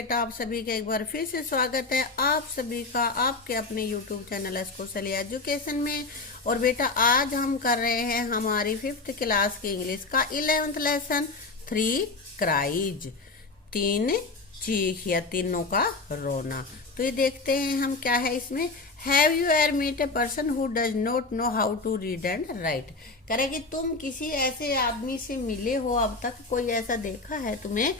बेटा, आप सभी का एक बार फिर से स्वागत है आप सभी का आपके अपने YouTube चैनल एस्कोसली एजुकेशन में। और बेटा आज हम कर रहे हैं हमारी 5th क्लास की इंग्लिश का 11th लेसन 3 क्राइज, 3 चीख या तीनों का रोना। तो ये देखते हैं हम क्या है इसमें। Have you ever meet a person who does not know how to read and write. करे कि तुम किसी ऐसे आदमी से मिले हो, अब तक कोई ऐसा देखा है तुम्हें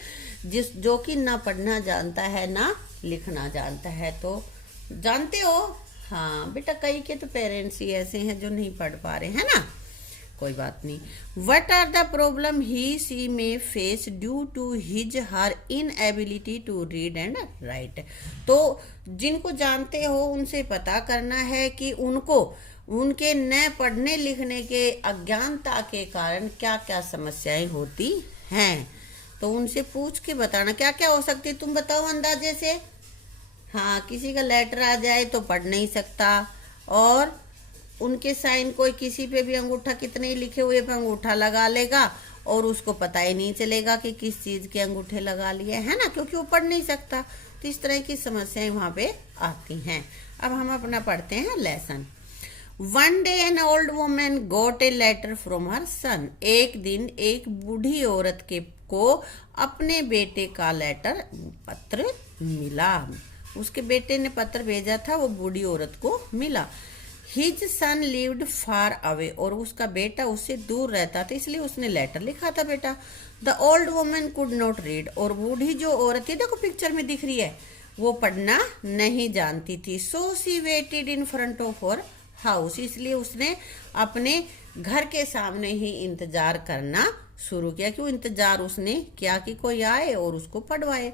जो कि ना पढ़ना जानता है ना लिखना जानता है। तो जानते हो, हाँ बेटा, कई के तो पेरेंट्स ही ऐसे हैं जो नहीं पढ़ पा रहे हैं ना। कोई बात नहीं। What are the problem he she may face due to his her inability to read and write. तो जिनको जानते हो उनसे पता करना है कि उनको उनके न पढ़ने लिखने के अज्ञानता के कारण क्या क्या समस्याएं होती हैं। तो उनसे पूछ के बताना क्या क्या हो सकती है, तुम बताओ अंदाजे से। हाँ, किसी का लेटर आ जाए तो पढ़ नहीं सकता, और उनके साइन कोई किसी पे भी अंगूठा कितने ही लिखे हुए पे अंगूठा लगा लेगा और उसको पता ही नहीं चलेगा कि किस चीज़ के अंगूठे लगा लिए है ना, क्योंकि वो पढ़ नहीं सकता। तो इस तरह की समस्याएं वहाँ पे आती हैं। अब हम अपना पढ़ते हैं lesson. One day an old woman got a letter from her son. एक दिन एक बूढ़ी औरत को अपने बेटे का लेटर पत्र मिला। उसके बेटे ने पत्र भेजा था, वो बूढ़ी औरत को मिला। His son lived far away, और उसका बेटा उससे दूर रहता था, इसलिए उसने लेटर लिखा था बेटा। The old woman could not read, और बूढ़ी जो औरत है, देखो पिक्चर में दिख रही है, वो पढ़ना नहीं जानती थी। So she waited in front of her house, इसलिए उसने अपने घर के सामने ही इंतजार करना शुरू किया। क्यों इंतजार उसने किया कि कोई आए और उसको पढ़वाए।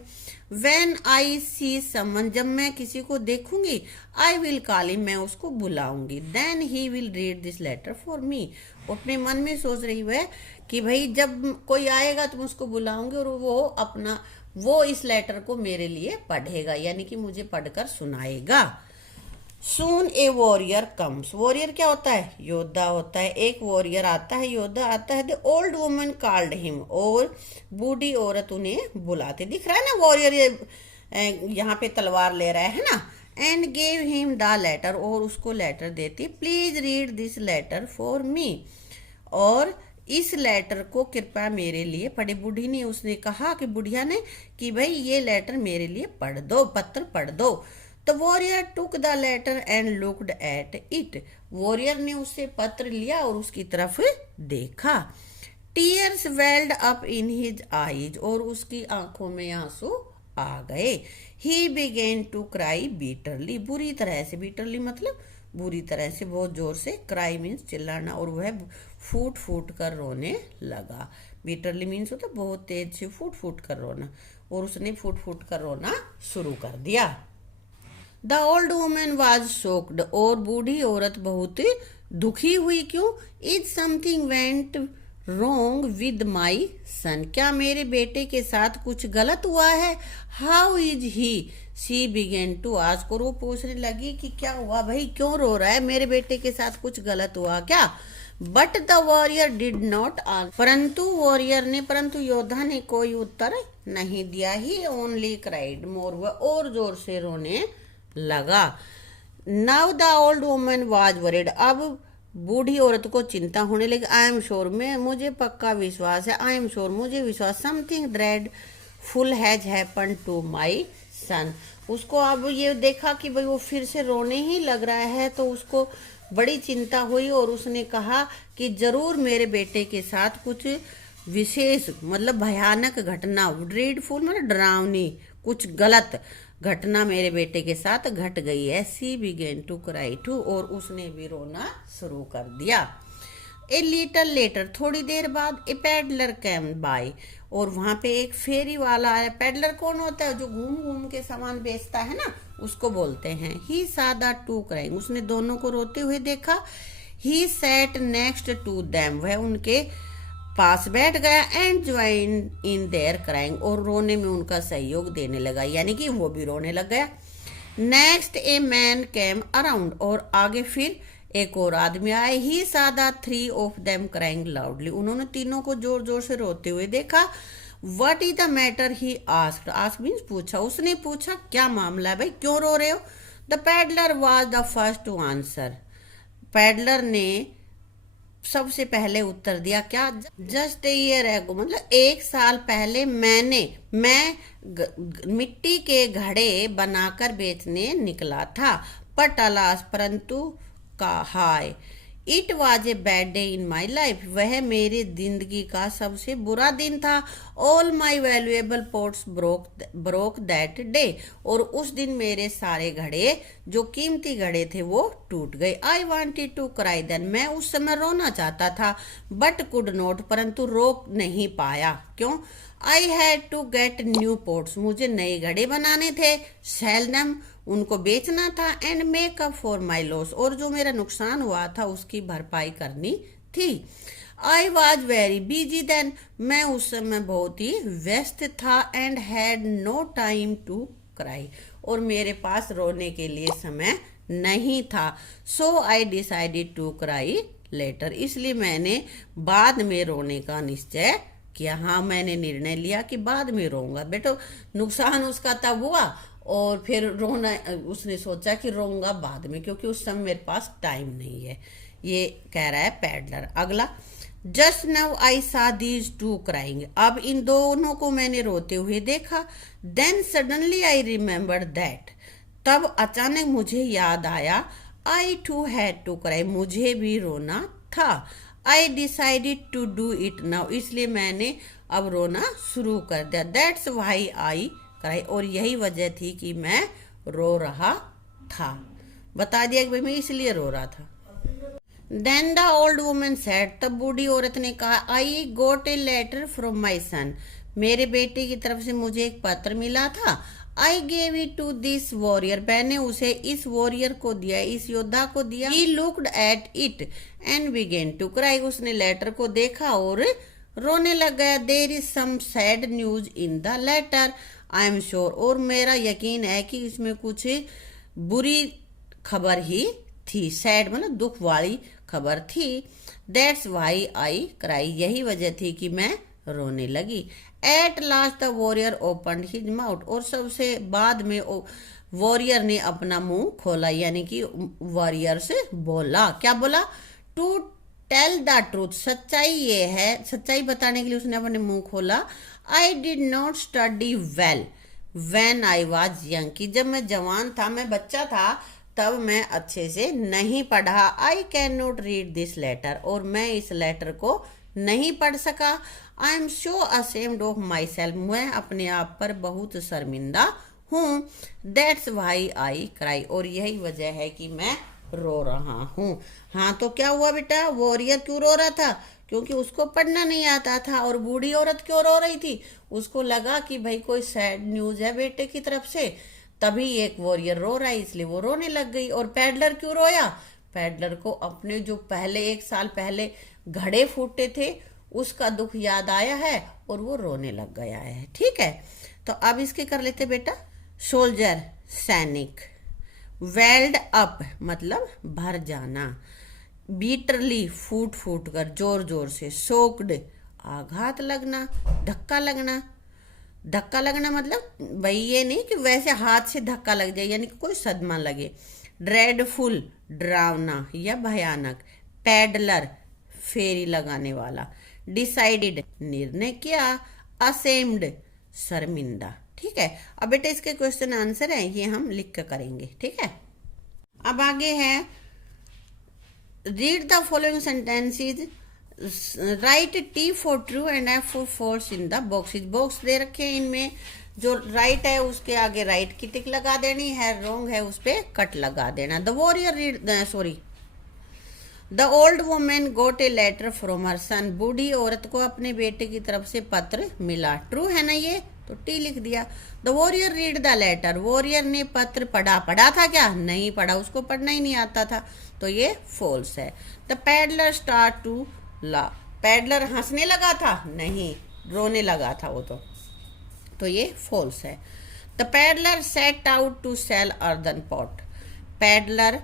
When I see someone, जब मैं किसी को देखूंगी, I will call him, मैं उसको बुलाऊंगी। Then he will read this letter for me, अपने मन में सोच रही है कि भाई जब कोई आएगा तो मैं उसको बुलाऊंगी और वो इस लेटर को मेरे लिए पढ़ेगा, यानी कि मुझे पढ़कर सुनाएगा। Soon a warrior comes, warrior क्या होता है? योद्धा होता है। एक वॉरियर आता है, योद्धा आता है। The old woman called him, और बूढ़ी औरत उन्हें बुलाते। दिख रहा है ना, वॉरियर यहाँ पे तलवार ले रहा है ना। And gave him the letter, और उसको लेटर देती। Please read this letter for me, और इस लेटर को कृपया मेरे लिए पढ़े। बूढ़ी ने उसने कहा कि बुढ़िया ने कि भाई ये लेटर मेरे लिए पढ़ दो, पत्र पढ़ दो। The warrior took the letter and looked at it. Warrior ने उससे पत्र लिया और उसकी तरफ देखा। Tears welled up in his eyes, और उसकी आंखों में आंसू आ गए। He began to cry bitterly, बुरी तरह से। bitterly मतलब बुरी तरह से, बहुत जोर से। cry means चिल्लाना, और वह फूट फूट कर रोने लगा। bitterly means होता बहुत तेज से फूट फूट कर रोना, और उसने फूट फूट कर रोना शुरू कर दिया। The old woman was shocked, और बूढ़ी औरत बहुत दुखी हुई। क्यों? Is something went wrong with my son, क्या मेरे बेटे के साथ कुछ गलत हुआ है? How is he, she began to ask, और वो पूछने लगी कि क्या हुआ भाई, क्यों रो रहा है, मेरे बेटे के साथ कुछ गलत हुआ क्या? But the warrior did not answer, परंतु योद्धा ने कोई उत्तर नहीं दिया। ही ओनली क्राइड मोर, वह और जोर से रोने लगा। Now the old woman was worried, अब बूढ़ी औरत को चिंता होने लगी। आई एम श्योर, मुझे पक्का विश्वास है। आई एम श्योर, मुझे विश्वास। Something dreadful has happen to my son, उसको अब ये देखा कि भाई वो फिर से रोने ही लग रहा है, तो उसको बड़ी चिंता हुई, और उसने कहा कि जरूर मेरे बेटे के साथ कुछ विशेष मतलब भयानक घटना, ड्रेडफुल मतलब डरावनी, कुछ गलत घटना मेरे बेटे के साथ घट गई है। सी बिगेन टू क्राई टू, और उसने भी रोना शुरू कर दिया। ए लिटल लेटर, थोड़ी देर बाद ए पैडलर कैम बाय, और वहां पे एक फेरी वाला आया। पैडलर कौन होता है? जो घूम घूम के सामान बेचता है ना, उसको बोलते हैं। ही saw the two crying, उसने दोनों को रोते हुए देखा। ही sat next to them, वह उनके पास बैठ गया। And join in their crying, और रोने में उनका सहयोग देने लगा, यानी कि वो भी रोने लग गया। Next a man came around, और आगे फिर एक और आदमी आए। ही saw the three of them crying loudly, उन्होंने तीनों को जोर जोर से रोते हुए देखा। What is the matter he asked, ask means पूछा, उसने पूछा क्या मामला है भाई, क्यों रो रहे हो। The peddler was the first to answer, peddler ने सबसे पहले उत्तर दिया क्या, जस्ट ए ईयर एगो, मतलब 1 साल पहले मैं मिट्टी के घड़े बनाकर बेचने निकला था। बट अलास, परंतु का हाय, it was a bad day in my life, वह मेरी जिंदगी का सबसे बुरा दिन था। All my valuable pots broke that day, और उस दिन मेरे सारे घड़े, जो कीमती घड़े थे, वो टूट गए। I wanted to cry then, मैं उस समय रोना चाहता था, बट कुड नॉट, परंतु रोक नहीं पाया। क्यों? I had to get new pots, मुझे नए घड़े बनाने थे, सेल देम, उनको बेचना था, and make up for my loss, और जो मेरा नुकसान हुआ था उसकी भरपाई करनी थी। I was very busy then, मैं उस समय बहुत ही व्यस्त था, and had no time to cry, और मेरे पास रोने के लिए समय नहीं था। So I decided to cry later, इसलिए मैंने बाद में रोने का निश्चय किया। हाँ, मैंने निर्णय लिया कि बाद में रोऊंगा। बेटो, नुकसान उसका तब हुआ और फिर रोना, उसने सोचा कि रोऊंगा बाद में, क्योंकि उस समय मेरे पास टाइम नहीं है। ये कह रहा है पैडलर। अगला, जस्ट नाउ आई सा दीज टू क्राइंग, अब इन दोनों को मैंने रोते हुए देखा। Then suddenly I remember that, तब अचानक मुझे याद आया, I too had to cry, मुझे भी रोना था। I decided to do it now, इसलिए मैंने अब रोना शुरू कर दिया। दैट्स वाई आई क्राई, और यही वजह थी कि मैं रो रहा था। बता दिया कि भाई मैं इसलिए रो रहा था। Then the old woman said, तब बूढ़ी औरत ने कहा, आई गोट ए लेटर फ्रॉम माई सन, मेरे बेटे की तरफ से मुझे एक पत्र मिला था। I gave it to this warrior, मैंने उसे इस वॉरियर को दिया, इस योद्धा को दिया। He looked at it and began to cry, उसने लेटर को देखा और रोने लग गया। There is some sad news in the letter, I am sure, और मेरा यकीन है कि इसमें कुछ बुरी खबर ही थी। सैड मतलब दुख वाली खबर थी। दैट्स वाई आई क्राई, यही वजह थी कि मैं रोने लगी। At last the warrior open his mouth, और सबसे बाद में वॉरियर ने अपना मुंह खोला, यानी कि वॉरियर से बोला। क्या बोला? टू टेल द ट्रूथ, सच्चाई ये है, सच्चाई बताने के लिए उसने अपने मुंह खोला। I did not study well when I was young, कि जब मैं जवान था, मैं बच्चा था, तब मैं अच्छे से नहीं पढ़ा। I can not read this letter, और मैं इस लेटर को नहीं पढ़ सका। I am so ashamed of myself, मैं अपने आप पर बहुत शर्मिंदा हूँ। दैट्स वाई आई क्राई, और यही वजह है कि मैं रो रहा हूँ। हाँ, तो क्या हुआ बेटा? वॉरियर क्यों रो रहा था? क्योंकि उसको पढ़ना नहीं आता था। और बूढ़ी औरत क्यों रो रही थी? उसको लगा कि भाई कोई सैड न्यूज है बेटे की तरफ से, तभी एक वॉरियर रो रहा है, इसलिए वो रोने लग गई। और पैडलर क्यों रोया? पैडलर को अपने जो पहले 1 साल पहले घड़े फूटे थे उसका दुख याद आया है और वो रोने लग गया है। ठीक है, तो अब इसके कर लेते बेटा। सोल्जर सैनिक, वेल्ड अप मतलब भर जाना, बीटरली फूट फूट कर, जोर जोर से, सोक्ड आघात लगना, धक्का लगना। धक्का लगना मतलब भाई ये नहीं कि वैसे हाथ से धक्का लग जाए, यानी कि कोई सदमा लगे। ड्रेडफुल डरावना या भयानक। पैडलर फेरी लगाने वाला। डिसाइडेड निर्णय किया। असेम्ड शर्मिंदा। ठीक है, अब बेटा इसके क्वेश्चन आंसर है, ये हम लिख कर करेंगे। ठीक है, अब आगे है read the following sentences, write T for true and F for false in the boxes. Box दे रखे हैं, इनमें जो राइट है उसके आगे राइट की टिक लगा देनी है, रॉन्ग है उस पर कट लगा देना। The warrior read the old women got a letter from her son, बूढ़ी औरत को अपने बेटे की तरफ से पत्र मिला। ट्रू है ना ये, तो टी लिख दिया। The warrior read the letter, वॉरियर ने पत्र पढ़ा। पढ़ा था क्या? नहीं पढ़ा, उसको पढ़ना ही नहीं आता था, तो ये फॉल्स है। The peddler start to laugh, पैडलर हंसने लगा था? नहीं, रोने लगा था वो, तो ये फॉल्स है। The peddler set out to sell earthen pot, peddler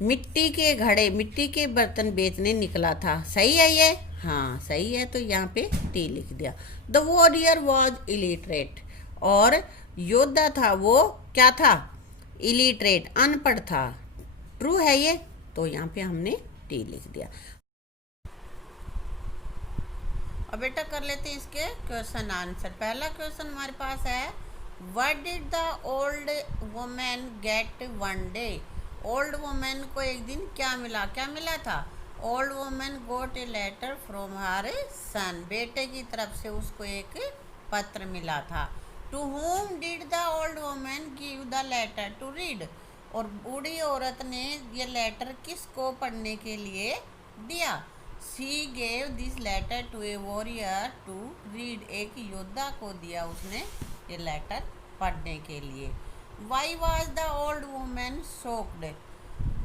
मिट्टी के घड़े, मिट्टी के बर्तन बेचने निकला था। सही है ये? हाँ सही है, तो यहाँ पे टी लिख दिया। द वॉरियर वॉज इलिटरेट, और योद्धा था वो क्या था? इलिटरेट, अनपढ़ था। ट्रू है ये, तो यहाँ पे हमने टी लिख दिया। अब बेटा कर लेते हैं इसके क्वेश्चन आंसर। पहला क्वेश्चन हमारे पास है, what did the old women get one day? Old women को एक दिन क्या मिला? क्या मिला था? Old women got a letter from her son, बेटे की तरफ से उसको एक पत्र मिला था। To whom did the old women give the letter to read? और बूढ़ी औरत ने ये लेटर किसको पढ़ने के लिए दिया? She gave this letter to a warrior to read, एक योद्धा को दिया उसने ये लेटर पढ़ने के लिए। Why was the old women shocked?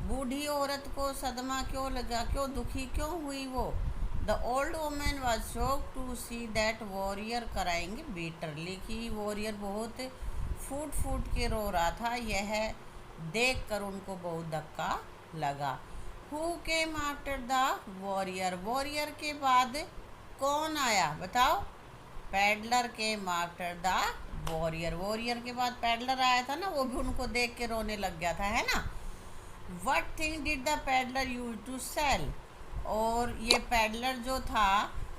बूढ़ी औरत को सदमा क्यों लगा, क्यों दुखी क्यों हुई वो? The old women was shocked to see that warrior crying bitterly, कि वॉरियर बहुत फूट फूट के रो रहा था, यह देख कर उनको बहुत धक्का लगा। Who came after the warrior? Warrior के बाद कौन आया बताओ? Peddler came after the warrior, warrior के बाद पैडलर आया था ना, वो भी उनको देख के रोने लग गया था, है ना। What thing did the peddler use to sell? और ये पैडलर जो था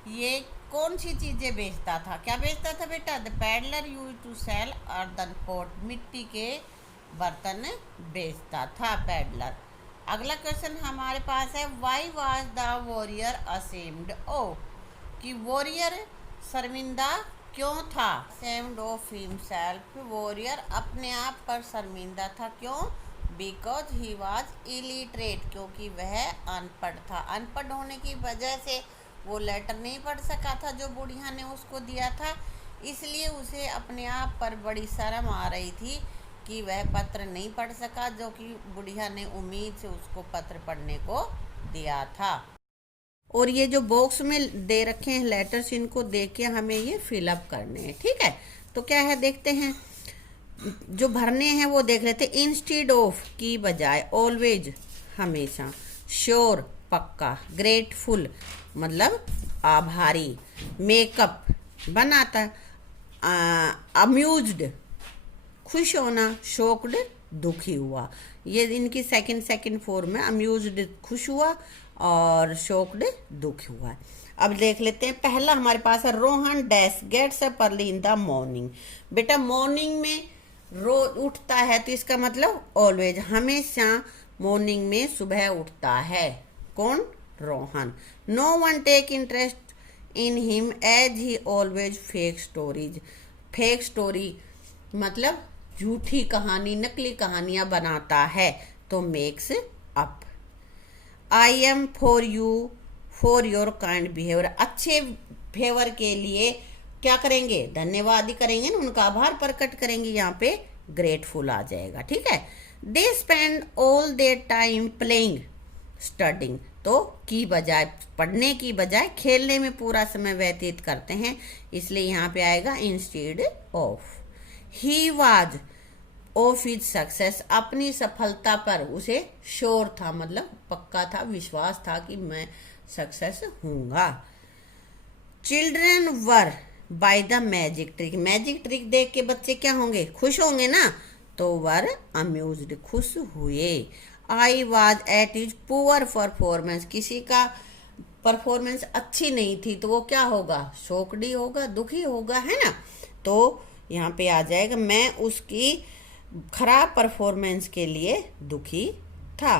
ये कौन सी चीज़ें बेचता था? क्या बेचता था बेटा? The peddler use to sell earthen pot, मिट्टी के बर्तन बेचता था पैडलर। अगला क्वेश्चन हमारे पास है, why was the warrior ashamed of? कि वॉरियर शर्मिंदा क्यों था? असेम्ड ऑफ हिमसेल्फ, वॉरियर अपने आप पर शर्मिंदा था। क्यों? बिकॉज ही वॉज इलिटरेट, क्योंकि वह अनपढ़ था। अनपढ़ होने की वजह से वो लेटर नहीं पढ़ सका था जो बुढ़िया ने उसको दिया था, इसलिए उसे अपने आप पर बड़ी शर्म आ रही थी कि वह पत्र नहीं पढ़ सका, जो कि बुढ़िया ने उम्मीद से उसको पत्र पढ़ने को दिया था। और ये जो बॉक्स में दे रखे हैं लेटर्स, इनको देख के हमें ये फिलअप करने हैं, ठीक है। तो क्या है देखते हैं, जो भरने हैं वो देख लेते हैं। इंस्टीड ऑफ की बजाय, ऑलवेज हमेशा, श्योर पक्का, ग्रेटफुल मतलब आभारी, मेकअप बनाता, अम्यूज्ड खुश होना, शॉक्ड दुखी हुआ। ये इनकी सेकंड फॉर्म है, अम्यूज्ड खुश हुआ और शॉक्ड दुखी हुआ। अब देख लेते हैं, पहला हमारे पास है, Rohan dash gets up early in the morning. बेटा मॉर्निंग में उठता है, तो इसका मतलब ऑलवेज, हमेशा मॉर्निंग में सुबह उठता है। कौन? Rohan. No one take interest in him as he always fake stories. Fake story मतलब झूठी कहानी, नकली कहानियां बनाता है, तो makes up. I am for you for your kind behaviour, अच्छे फेवर के लिए क्या करेंगे? धन्यवाद ही करेंगे ना, उनका आभार प्रकट करेंगे, यहाँ पे ग्रेटफुल आ जाएगा, ठीक है। They spend all their time playing studying, तो की बजाय, पढ़ने की बजाय खेलने में पूरा समय व्यतीत करते हैं, इसलिए यहाँ पे आएगा instead of. He was of his success, अपनी सफलता पर उसे श्योर था, मतलब पक्का था, विश्वास था कि मैं सक्सेस हूँगा। Children were by the magic trick, magic trick देख के बच्चे क्या होंगे? खुश होंगे ना, तो वर अम्यूज्ड खुश हुए। I was at is poor performance, किसी का परफॉर्मेंस अच्छी नहीं थी तो वो क्या होगा? शोकडी होगा, दुखी होगा, है ना। तो यहाँ पे आ जाएगा, मैं उसकी खराब परफॉर्मेंस के लिए दुखी था,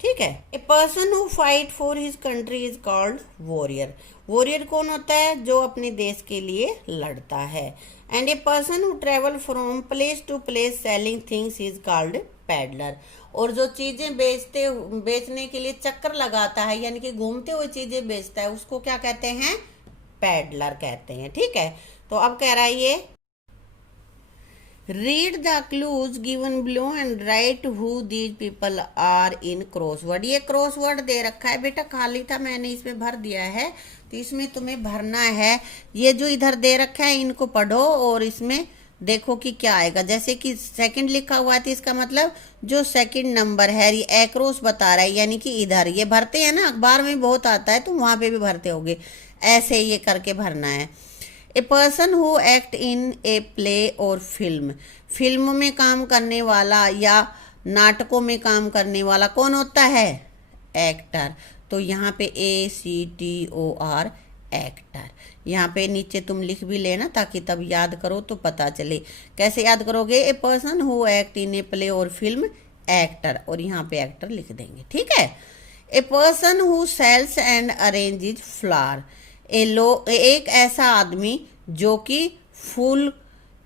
ठीक है। A person who fight for his country is called warrior. Warrior कौन होता है? जो अपने देश के लिए लड़ता है। And a person who travel from place to place selling things is called peddler. और जो चीजें बेचने के लिए चक्कर लगाता है, यानी कि घूमते हुए चीजें बेचता है, उसको क्या कहते हैं? पैडलर कहते हैं, ठीक है। तो अब कह रहा है ये, read the clues given below and write who these people are in crossword. ये क्रॉसवर्ड दे रखा है बेटा, खाली था, मैंने इसमें भर दिया है, तो इसमें तुम्हें भरना है। ये जो इधर दे रखा है इनको पढ़ो और इसमें देखो कि क्या आएगा। जैसे कि सेकंड लिखा हुआ है तो इसका मतलब जो सेकंड नंबर है ये एक्रोस बता रहा है, यानी कि इधर। ये भरते हैं ना, अखबार में बहुत आता है, तो वहां पे भी भरते होगे, ऐसे ये करके भरना है। A person who act in a play और फिल्म, फिल्म में काम करने वाला या नाटकों में काम करने वाला कौन होता है? एक्टर। तो यहाँ पे ACTOR, एक्टर। यहाँ पे नीचे तुम लिख भी लेना ताकि तब याद करो तो पता चले। कैसे याद करोगे? A person who act in a play और फिल्म, एक्टर, और यहाँ पे एक्टर लिख देंगे, ठीक है। A person who sells and arranges flower, एक ऐसा आदमी जो कि फूल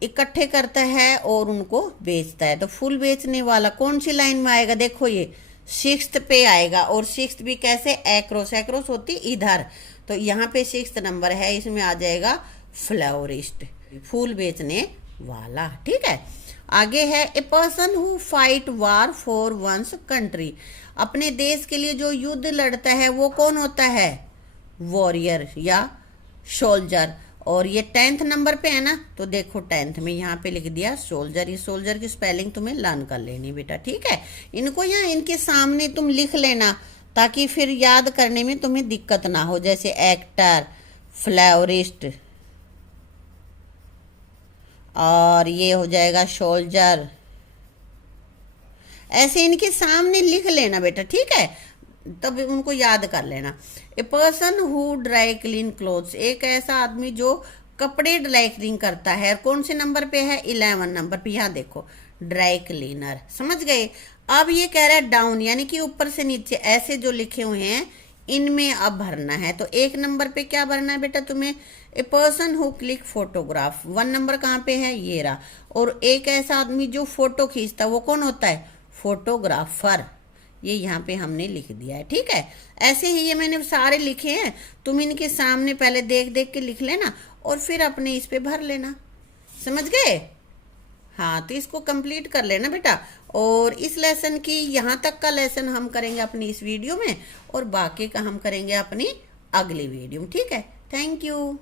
इकट्ठे करता है और उनको बेचता है। तो फूल बेचने वाला कौन सी लाइन में आएगा? देखो ये 6th पे आएगा, और 6th भी कैसे? एक्रोस, एक्रोस होती इधर। तो यहाँ पे 6th नंबर है, इसमें आ जाएगा फ्लावरिस्ट, फूल बेचने वाला, ठीक है। आगे है a person who fight war for one's country, अपने देश के लिए जो युद्ध लड़ता है वो कौन होता है? वॉरियर या सोल्जर। और ये 10th नंबर पे है ना, तो देखो 10th में यहाँ पे लिख दिया सोल्जर। ये सोल्जर की स्पेलिंग तुम्हें लर्न कर लेनी बेटा, ठीक है। इनको यहाँ इनके सामने तुम लिख लेना ताकि फिर याद करने में तुम्हें दिक्कत ना हो। जैसे एक्टर, फ्लावरिस्ट, और ये हो जाएगा सोल्जर, ऐसे इनके सामने लिख लेना बेटा, ठीक है, तब उनको याद कर लेना। ए person who dry clean clothes, एक ऐसा आदमी जो कपड़े ड्राई क्लीन करता है। कौन से नंबर पे है? 11 नंबर पे। यहाँ देखो ड्राई क्लीनर, समझ गए। अब ये कह रहा है डाउन, यानी कि ऊपर से नीचे ऐसे जो लिखे हुए हैं इनमें अब भरना है। तो 1 नंबर पे क्या भरना है बेटा तुम्हें? ए person who click photograph. 1 number कहाँ पे है? ये रहा। और एक ऐसा आदमी जो फोटो खींचता है वो कौन होता है? फोटोग्राफर। ये यहाँ पे हमने लिख दिया है, ठीक है। ऐसे ही ये मैंने सारे लिखे हैं, तुम इनके सामने पहले देख देख के लिख लेना और फिर अपने इस पे भर लेना, समझ गए? हाँ, तो इसको कंप्लीट कर लेना बेटा। और इस लेसन की यहाँ तक का लेसन हम करेंगे अपनी इस वीडियो में, और बाकी का हम करेंगे अपनी अगली वीडियो में, ठीक है। Thank you.